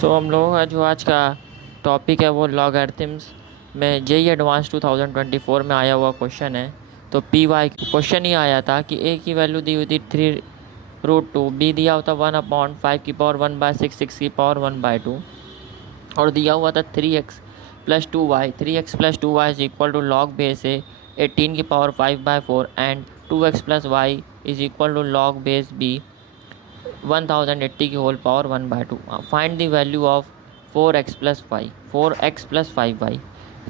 सो हम लोगों का जो आज का टॉपिक है वो लॉगरिथम्स में जेई एडवांस 2024 में आया हुआ क्वेश्चन है। तो पी वाई क्वेश्चन ही आया था कि ए की वैल्यू दी हुई थी 3√2, बी दिया होता 1/5 6 की पावर 1/2 और दिया हुआ था 3x+2y 3x+2y is equal to log base a 18 की power 5/4 and 2x+y is equal to log base b 1080 की whole power 1/2। Find the value of 4x+5y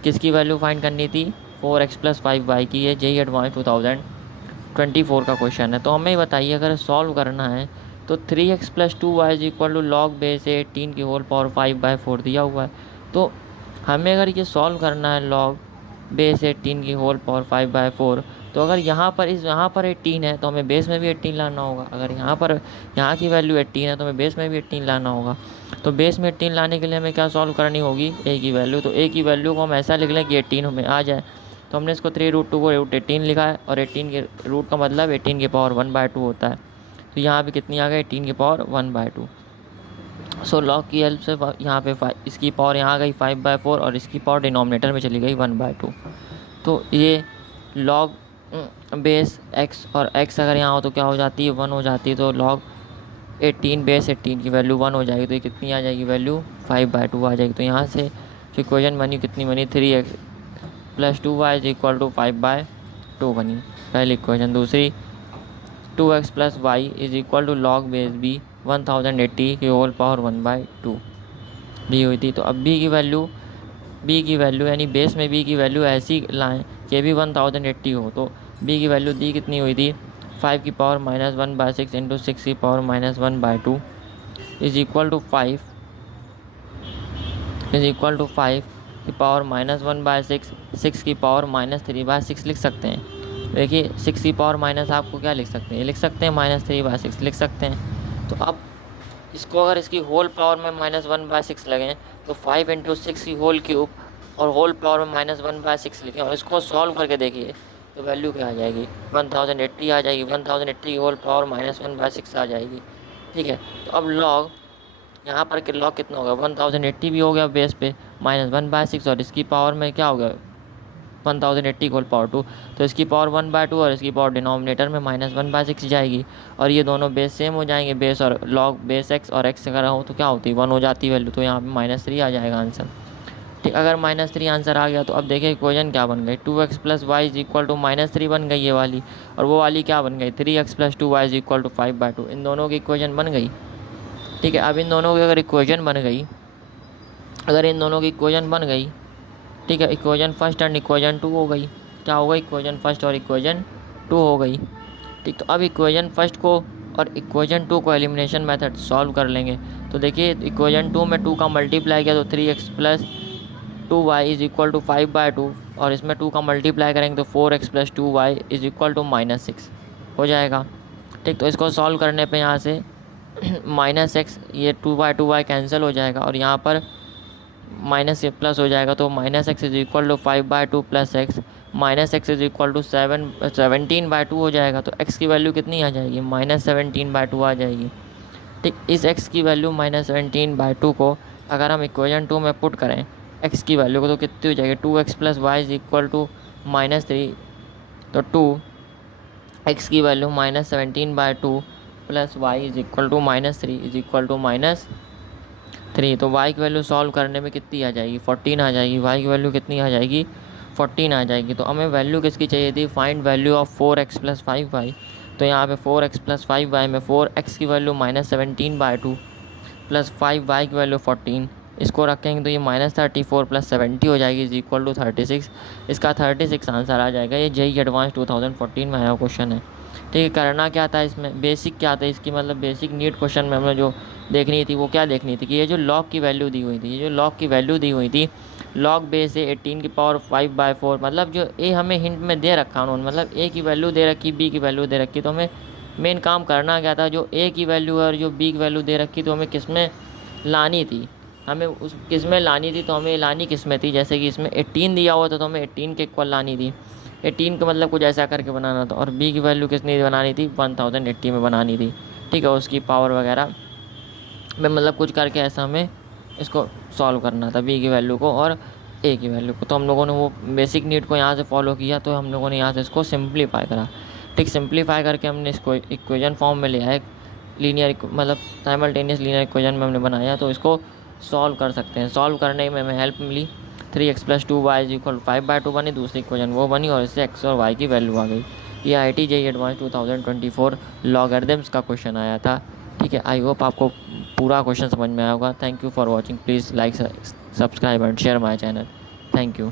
किसकी वैल्यू फाइंड करनी थी? 4x+5y की। ये जेई एडवांस 2024 का क्वेश्चन है। तो हमें बताइए, अगर सॉल्व करना है तो 3x+2y is equal to log base 18 की होल पावर 5/4 दिया हुआ है। तो हमें अगर ये सॉल्व करना है लॉग बेस 18 की होल पावर 5/4, तो अगर यहाँ पर 18 है तो हमें बेस में भी 18 लाना होगा। अगर यहाँ की वैल्यू 18 है तो हमें बेस में भी 18 लाना होगा। तो बेस में 18 लाने के लिए हमें क्या सॉल्व करनी होगी? ए की वैल्यू। तो ए की वैल्यू को हम ऐसा लिख लें कि 18 हमें आ जाए। तो हमने इसको 3√2 को √18 लिखा है और 18 के रूट का मतलब 18 की पावर 1/2 होता है। तो यहाँ पे कितनी आ गई? 18 की पावर 1/2। सो लॉग की हेल्प से यहाँ पे इसकी पावर यहाँ आ गई 5/4 और इसकी पावर डिनोमिनेटर में चली गई 1/2। तो ये लॉग बेस x और x अगर यहाँ हो तो क्या हो जाती है? 1 हो जाती है। तो लॉग 18 बेस 18 की वैल्यू 1 हो जाएगी। तो ये कितनी आ जाएगी वैल्यू? 5/2 आ जाएगी। तो यहाँ से जो इक्वेशन बनी कितनी बनी? 3x+2y इज इक्वल टू 5/2 बनी पहली इक्वेशन। दूसरी 2x+y is equal to log base b 1080 की होल पावर 1/2 दी हुई थी। तो अब b की वैल्यू यानी बेस में b की वैल्यू ऐसी लाएँ कि भी 1080 हो। तो b की वैल्यू दी कितनी हुई थी? 5 की पावर -1/6 इंटू 6 की पावर -1/2 इज इक्वल टू 5 की पावर -1/6 6 की पावर -3/6 लिख सकते हैं। देखिए 6 की पावर माइनस आपको क्या लिख सकते हैं? लिख सकते हैं -3/6 लिख सकते हैं। तो अब इसको अगर इसकी होल पावर में -1/6 लगें तो 5 इंटू 6 की होल क्यूब और होल पावर में -1/6 लिखें और इसको सॉल्व करके देखिए तो वैल्यू क्या आ जाएगी? 1080 आ जाएगी। 1080 की होल पावर -1/6 आ जाएगी। ठीक है। तो अब लॉग यहाँ पर के लॉग कितना होगा? 1080 भी हो गया बेस पे -1/6 और इसकी पावर में क्या हो गया? 1080 होल पावर 2। तो इसकी पावर 1/2 और इसकी पावर डिनोमिनेटर में -1/6 जाएगी और ये दोनों बेस सेम हो जाएंगे। बेस और लॉग बेस x और x अगर हो तो क्या होती है? 1 हो जाती है वैल्यू। तो यहाँ पे -3 आ जाएगा आंसर। ठीक, अगर -3 आंसर आ गया तो अब देखिए इक्वेशन क्या बन गई? 2x+y इज इक्वल टू -3 बन गई ये वाली। और वो वाली क्या बन गई? 3x+2y is equal to 5/2। इन दोनों की इक्वेशन बन गई। ठीक है। अब इन दोनों की अगर इक्वेशन बन गई ठीक है, इक्वेशन फर्स्ट एंड इक्वेशन 2 हो गई। क्या हो गई? इक्वेशन फर्स्ट और इक्वेशन 2 हो गई। ठीक, तो अब इक्वेशन फर्स्ट को और इक्वेशन 2 को एलिमिनेशन मेथड सॉल्व कर लेंगे। तो देखिए इक्वेशन 2 में 2 का मल्टीप्लाई किया तो 3x+2y इज इक्वल टू 5/2 और इसमें 2 का मल्टीप्लाई करेंगे तो 4x+2y इज इक्वल टू -6 हो जाएगा। ठीक, तो इसको सॉल्व करने पे यहाँ से -x ये 2/2y कैंसिल हो जाएगा और यहाँ पर माइनस से प्लस हो जाएगा। तो -x is equal to 5/2 plus x -x is equal to 17/2 हो जाएगा। तो x की वैल्यू कितनी आ जाएगी? -17/2 आ जाएगी। ठीक, इस x की वैल्यू -17/2 को अगर हम इक्वेशन 2 में पुट करें x की वैल्यू को तो कितनी हो जाएगी? 2x+y is equal to -3। तो 2x की value -17/2 plus y is equal to -3 is equal to -3। तो y की वैल्यू सॉल्व करने में कितनी आ जाएगी? 14 आ जाएगी। y की वैल्यू कितनी आ जाएगी? 14 आ जाएगी। तो हमें वैल्यू किसकी चाहिए थी? Find value of 4x+5y। तो यहाँ पे 4x+5y में 4x की वैल्यू -17/2 प्लस 5y की वैल्यू 14 इसको रखेंगे तो ये -34 प्लस 70 हो जाएगी इज इक्वल टू 36। इसका 36 आंसर आ जाएगा। ये जेई एडवांस 2014 में आया क्वेश्चन है। ठीक है, करना क्या था इसमें? बेसिक क्या था इसकी, मतलब बेसिक नीड क्वेश्चन में हमें जो देखनी थी वो क्या देखनी थी कि ये जो लॉग की वैल्यू दी हुई थी लॉग बेस है 18 की पावर 5/4, मतलब जो ए हमें हिंट में दे रखा उन्होंने, मतलब ए की वैल्यू दे रखी, बी की वैल्यू दे रखी। तो हमें मेन काम करना क्या था? जो ए की वैल्यू और जो बी की वैल्यू दे रखी तो हमें किस में लानी थी? हमें उस किस में लानी थी? तो हमें लानी किस में थी? जैसे कि इसमें 18 दिया हुआ था तो हमें 18 के इक्वल लानी थी। 18 का मतलब कुछ ऐसा करके बनाना था। और बी की वैल्यू किसने बनानी थी? 1080 में बनानी थी। ठीक है, उसकी पावर वगैरह में मतलब कुछ करके ऐसा हमें इसको सॉल्व करना था बी की वैल्यू को और ए की वैल्यू को। तो हम लोगों ने वो बेसिक नीड को यहाँ से फॉलो किया, तो हम लोगों ने यहाँ से इसको सिंप्लीफाई करा। ठीक, सिंप्लीफाई करके हमने इसको इक्वेशन फॉर्म में ले आए, लीनियर मतलब साइमल्टेनियस लीनियर इक्वेशन में हमने बनाया। तो इसको सॉल्व कर सकते हैं। सॉल्व करने में हमें हेल्प मिली, 3x + 2y = 5/2 बनी, दूसरी इक्वेशन वो बनी और इससे x और y की वैल्यू आ गई। ये IIT JEE एडवांस 2024 लॉगरिथम्स का क्वेश्चन आया था। ठीक है, आई होप आपको पूरा क्वेश्चन समझ में आया होगा। Thank you for watching. Please like, subscribe and share my channel. Thank you.